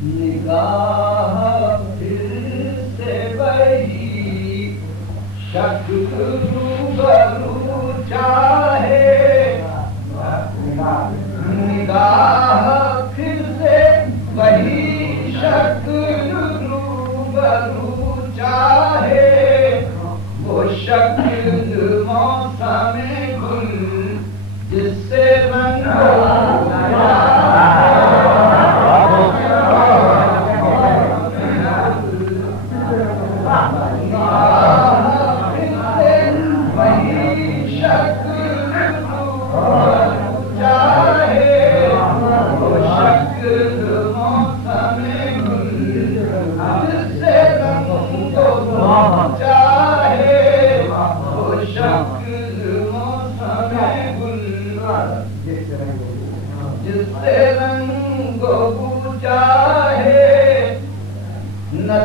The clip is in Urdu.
نگاہ پھر سے وہی شکل روبرو چاہے، نگاہ پھر سے وہی شکل روبرو چاہے، وہ شکل موسم گل جس سے رنگ جس سے رنگ بو چاہے، نہ